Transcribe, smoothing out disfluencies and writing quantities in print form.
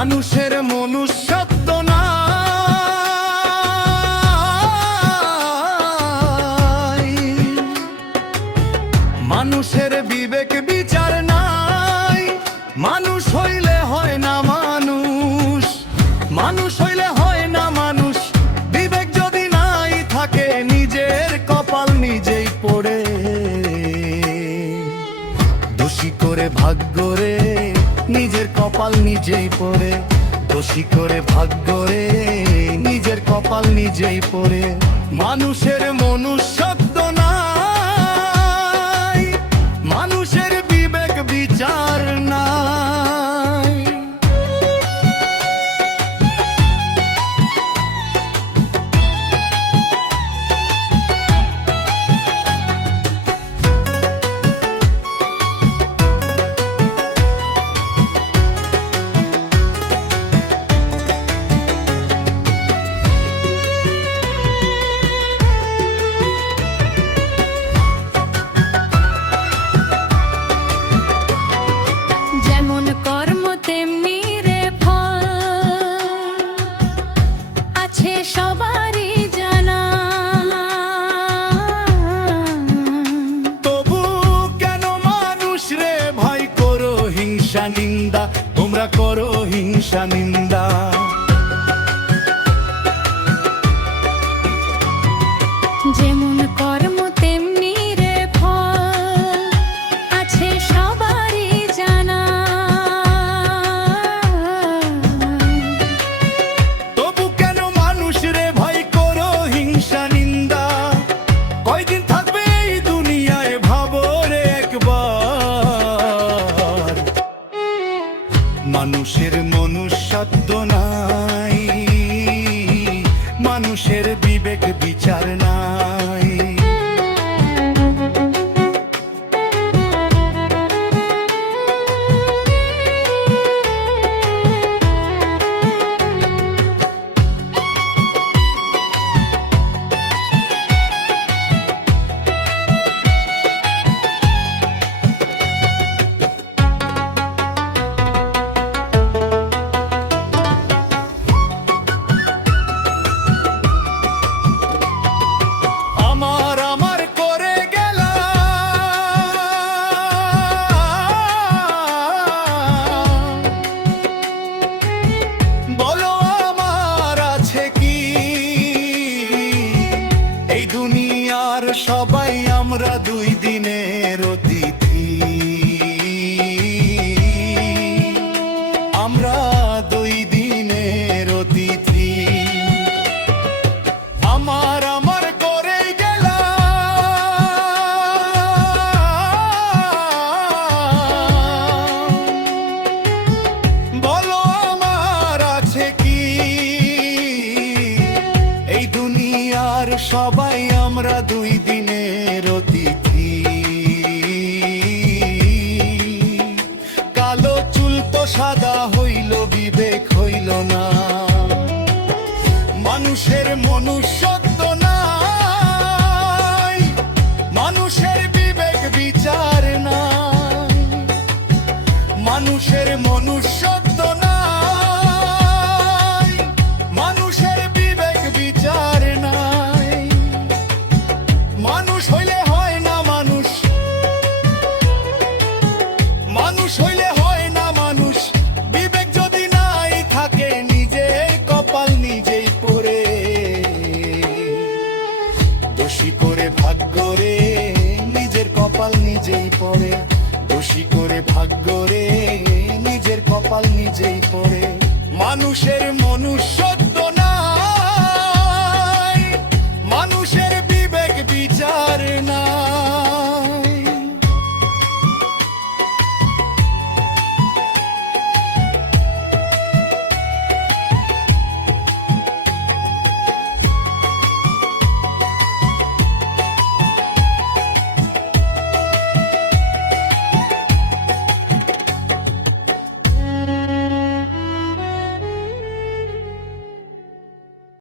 মানুষের মনুষ্যত্ব নাই, মানুষের বিবেক বিচার নাই। মানুষ হইলে হয় না মানুষ, মানুষ হইলে হয় না মানুষ। বিবেক যদি নাই থাকে নিজের কপাল নিজেই পড়ে। দোষী করে ভাগ্য রে নিজের কপাল নিজেই পড়ে। দোষী করে ভাগ্য রে নিজের কপাল নিজেই পড়ে। মানুষের মনুষ্যত্ব নাই, মানুষের বিবেক বিচার নাই। নিন্দা তোমরা করো হিংসা নিন্দা। যেমন কর্ম তেমনি রে ফল, আছে সবারই জানা। তবু কেন মানুষ রে ভাই করো হিংসা নিন্দা? কয়দিন থাকবে এই দুনিয়ায় ভাবো রে একবার। মানুষের মনুষ্যত্ব নাই, মানুষের বিবেক বিচার নাই। সবাই আমরা দুই দিনের অতিথি, আমরা দুই দিনের অতিথি। আমার আমার করে গেলাম, বলো আমার আছে কি? এই দুনিয়ার সবাই আমরা দুই দিনের অতিথি। কালো চুল তো সাদা হইল, বিবেক হইল না। মানুষের মনুষ্যত্ব নাই, মানুষের বিবেক বিচার নাই। মানুষের মনুষ্যত্ব নাই, মানুষের বিবেক বিচার নাই। মানুষ হইলে হয় না মানুষ, মানুষ হইলে হয় না মানুষ। বিবেক যদি নাই থাকে নিজের কপাল নিজেই পড়ে। দোষী করে ভাগ্য রে নিজের কপাল নিজেই পড়ে। দোষী করে ভাগ্য রে নিজের কপাল নিজেই পড়ে। মানুষের মনুষ্য